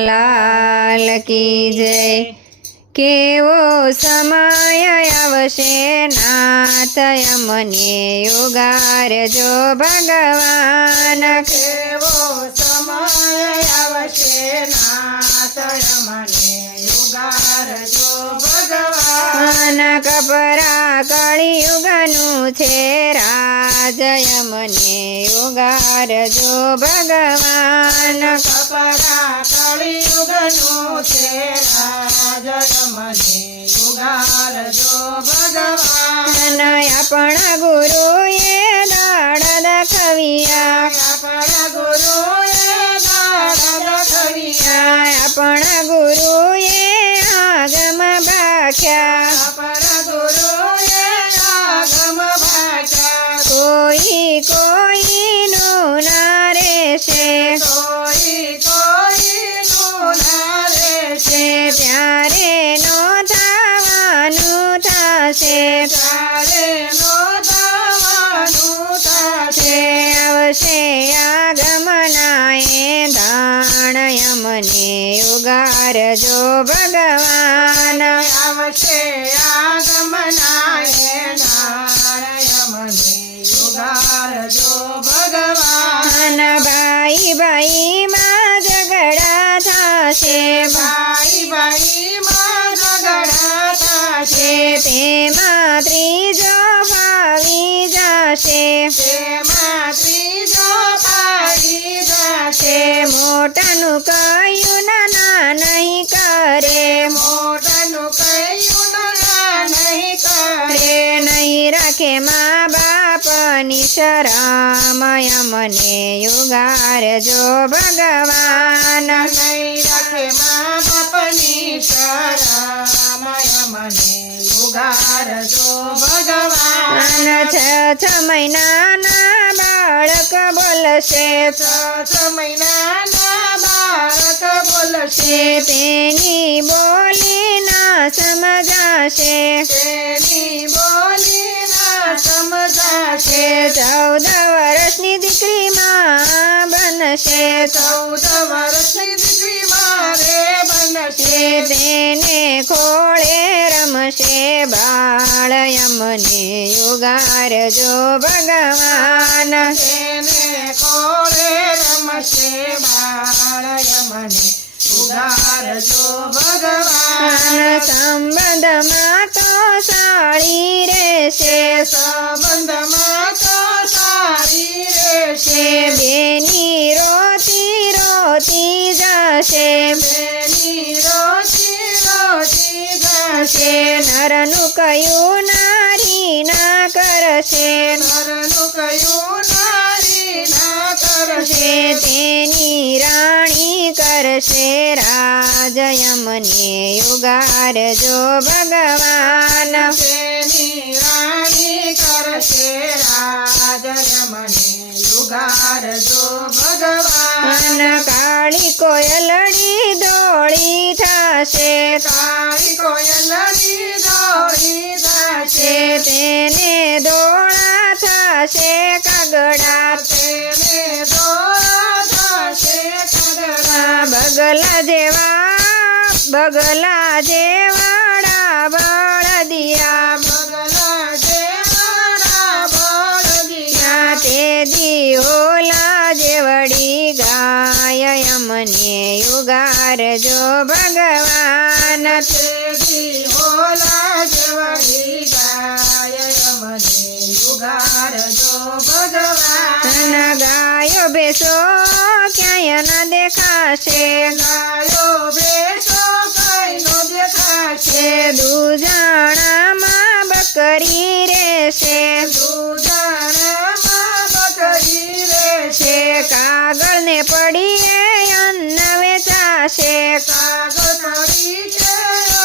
लाल की जय। केवो समय आवशे नाथ यमने युगारजो भगवान। केवो समय आवशे नाथ यमने युगारजो भगवान। कपरा कलियुगनु छे राज यमने युगारजो भगवान। कपरा कलियुगनु छे राज यमने युगारजो भगवान। अपना गुरुए दाड़ दखविया। अपना गुरुए दाड़ दखविया। अपना गुरुए आगम भाख्या। अपना गुरुए आगम भाख्या। कोई कोई नु ना रेशे। कोई कोई नु ना रेशे। प्यारे नो थावानु थाशे। प्यारे नो थावानु थाशे। आवशे आगमनाए दाण यमने युगारजो भगवान। आवशे आगमनाए दाण यमने युगारजो भगवान। भाई भाई मां झगड़ा थाशे। भाई भाई मां झगड़ा थाशे। तेमां त्रीजो भावी जाशे। तेमां त्रीजो भावी जाशे। मोटानु कह्युं नाना नहीं करे। मोटानु कह्युं नाना नहीं करे। नहीं रखे माँ बापनी शरम यमने युगारजो भगवान। नहीं रखे माँ बापनी शरम यमने युगारजो भगवान। छ महीनाना बाळक बोलशे। 6 મહિનાના બાળક બોલશે। तेनी बोली ना समजाशे। તેની બોલી ના સમજાશે। 14 વર્ષની દીકરી माँ बनशे। 14 વર્ષની દીકરી મારે બનશે। તેને ખોળે રમશે બાળ यमने युगारजो भगवान। તેને ખોળે રમશે બાળ યમને યુગારજો ભગવાન। સંબંધમાં તો સાળી રહેશે। સંબંધમાં તો સારી રહેશે। બેની રોતી રોતી જશે। બેની રોતી રોતી જશે। નરનું કયું નારી ના કરશે। નરનું કયું નારી ના કરશે। તેની રાણી કરશે રાજ यमने युगारजो भगवान। તેની રાણી કરશે રાજ યમને યુગારજો ભગવાન। કાળી કોયલડી ધોળી થાશે। કાળી કોયલની દોડી થશે। તેને ધોળા થશે કાગડા। તેને દોડા થશે કાગડા। બગલા જેવાડા બળદિયા। બગલા જેવાડા બળદિયા। તે દિહોલા જેવડી ગાય यमने युगारजो भगवान। તેથી હોલા જેવડી ગાય યમને યુગારજો ભગવાન। ગાયો બેસો ક્યાંય ન દેખાશે। ગાયો બેસો કઈ નો દેખાશે। દૂધાણામાં બકરી રહેશે। દૂધાણામાં બકરી રહેશે। કાગળ ને પડીએ અન્ન વેચાશે। કાગળ પડી છે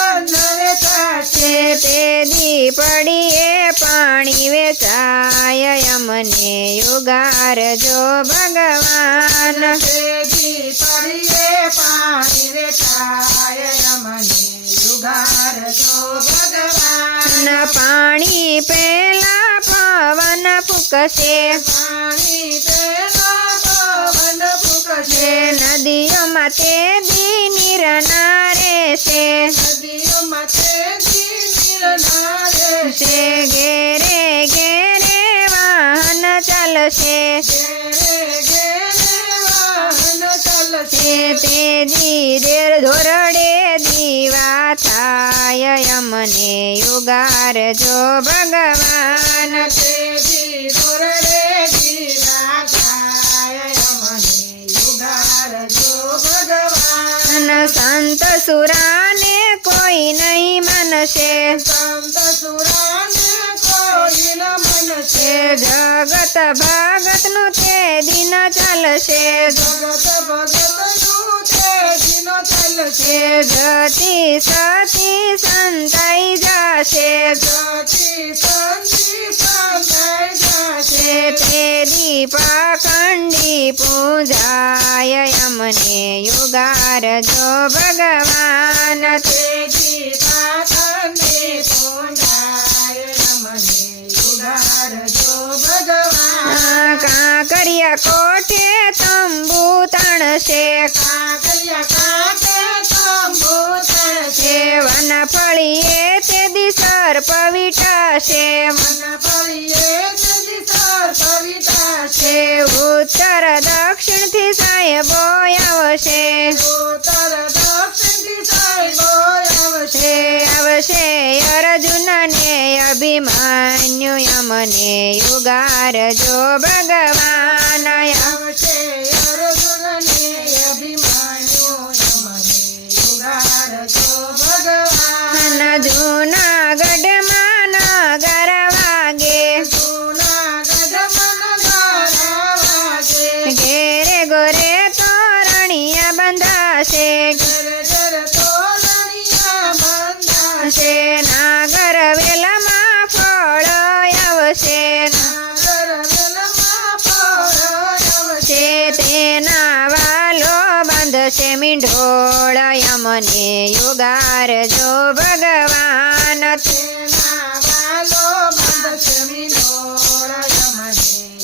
અન્ન વેચાશે। તેદી પડીએ પાણી વેચાય यमने युगारजो भगवान। તેથી પડીએ પાણી વેચાય યમને યુગારજો ભગવાન। પાણી પેલા પવન ફૂંકશે। પાણી પેલા પવન ફૂંકશે। નદી નદીઓમાં તે દી નિરના રહેશે નદીઓમાં તેજી નિર્ના રહેશે. ઘેરે ઘેરે વાહન ચાલશે ઘેરે ઘેરે વાહન ચાલશે. તેજી દેર ધોરડે દીવા થાય અમને યુગારજો ભગવાન તેજી ધોરડે દીવા થાય અમને યુગારજો ભગવાન. સંત સુરાને કોઈ નહીં માનશે સંત સુરાને કોઈ ન મનશે. જગત ભગતનું તે દિન ચાલશે જગત ભગતનું તે દિનો ચાલશે. જતી સતી સંતાઈ જશે જતી સંતી સંતાઈ જશે. તે દીપ ખંડી પૂજાય અમને યુગારજો ભગવાન તેજી પાખંડી પૂજાય અમને યુગારજો ભગવાન. કાંકરિયા કોઠે તંબુ તણશે કાંકરિયા કાંઠે તંબુ તણશે. વનફળીએ તે દી સર્પ વિટાશે વનફળીએ તેજી સર્પ વિટાશે. ઉત્તર દક્ષિણથી સાહેબો આવશે ઉત્તર દક્ષિણથી સાહેબો આવશે. આવશે અર્જુનને અભિમાન્યુ અમને યુગારજો ભગવાન આવશે અર્જુનને અભિમાન્યુ અમને યુગારજો ભગવાન. જૂનાગઢમાં નગર વાગે જૂનાગઢમાં નગારા વાગે. ઘેરે ગોરે તોરણિયા બંધાશે ઘર ઘર તોરણિયા બંધાશે. નાગર વેલમાં ફળ આવશે નાગર વેલમાં ફળ આવશે. તેના વાલો બાંધશે મીંઢોળ અમને યુગારજો ભગવાન તેના વાલો બાંધશે મીંઢોળ અમને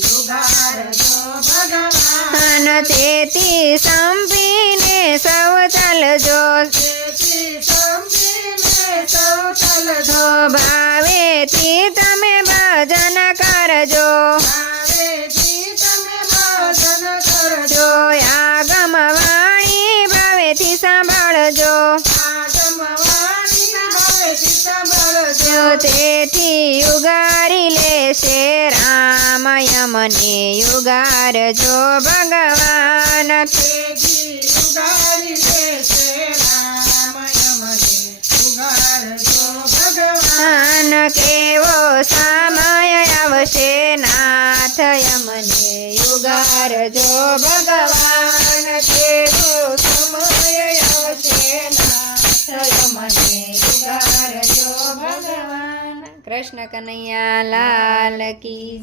યુગારજો ભગવાન. તેથી સંપીને સૌ ચાલજો તેથી સમજીને સૌ ચાલજો. ભાવેથી તમે ભજન કરજો ભાવેથી તમે ભજન કરજો. જો આગમ વાણી ભાવેથી સાંભળજો આગમવાણી ભાવેથી સાંભળજો. તેથી યુગારી લેશે રામ મને યુગારજો ભગવાન તેજી યુગારી લેશે રામ મને યુગારજો ભગવાન. કેવો સમય આવશે નાથ મને યુગારજો ભગવાન કેવો સમય આવશે નાથ મને યુગારજો ભગવાન. કૃષ્ણ કનૈયા લાલ કી જય.